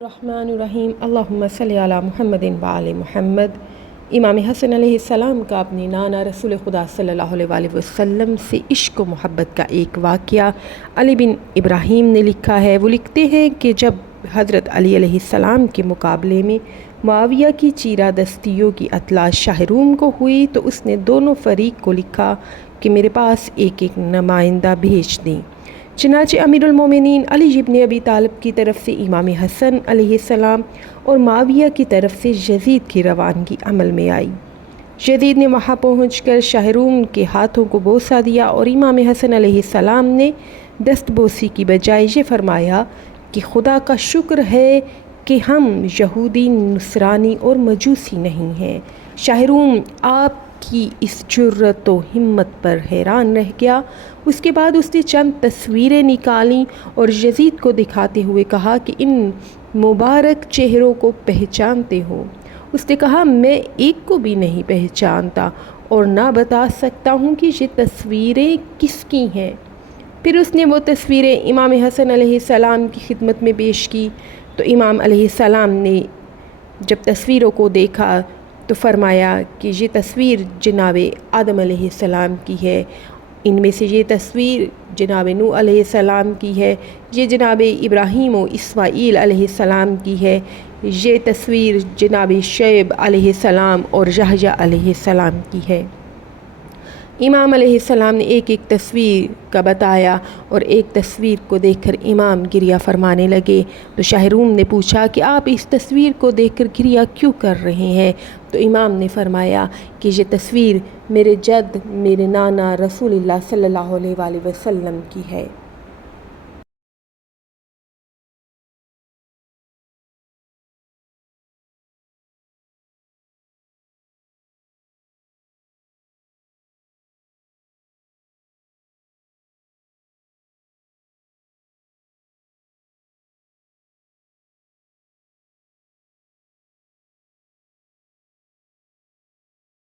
الرحمن الرحیم اللہم صلی علی محمد وآل محمد۔ امام حسن علیہ السلام کا اپنے نانا رسول خدا صلی اللہ علیہ وسلم سے عشق و محبت کا ایک واقعہ علی بن ابراہیم نے لکھا ہے۔ وہ لکھتے ہیں کہ جب حضرت علی علیہ السلام کے مقابلے میں معاویہ کی چیرہ دستیوں کی اطلاع شاہ روم کو ہوئی تو اس نے دونوں فریق کو لکھا کہ میرے پاس ایک ایک نمائندہ بھیج دیں۔ چنانچہ امیر المومنین علی بن ابی طالب کی طرف سے امام حسن علیہ السلام اور معاویہ کی طرف سے یزید کی روانگی عمل میں آئی۔ یزید نے وہاں پہنچ کر شاہ روم کے ہاتھوں کو بوسہ دیا اور امام حسن علیہ السلام نے دست بوسی کی بجائے یہ فرمایا کہ خدا کا شکر ہے کہ ہم یہودی، نصرانی اور مجوسی نہیں ہیں۔ شاہ روم آپ کی اس جرأت و ہمت پر حیران رہ گیا۔ اس کے بعد اس نے چند تصویریں نکالیں اور یزید کو دکھاتے ہوئے کہا کہ ان مبارک چہروں کو پہچانتے ہو؟ اس نے کہا میں ایک کو بھی نہیں پہچانتا اور نہ بتا سکتا ہوں کہ یہ تصویریں کس کی ہیں۔ پھر اس نے وہ تصویریں امام حسن علیہ السلام کی خدمت میں پیش کی تو امام علیہ السلام نے جب تصویروں کو دیکھا تو فرمایا کہ یہ تصویر جناب آدم علیہ السلام کی ہے، ان میں سے یہ تصویر جناب نوح علیہ السلام کی ہے، یہ جناب ابراہیم و اسماعیل علیہ السلام کی ہے، یہ تصویر جناب شعیب علیہ السلام اور یحییٰ علیہ السلام کی ہے۔ امام علیہ السلام نے ایک ایک تصویر کا بتایا اور ایک تصویر کو دیکھ کر امام گریہ فرمانے لگے تو شاہ روم نے پوچھا کہ آپ اس تصویر کو دیکھ کر گریہ کیوں کر رہے ہیں؟ تو امام نے فرمایا کہ یہ تصویر میرے جد میرے نانا رسول اللہ صلی اللہ علیہ وسلم کی ہے۔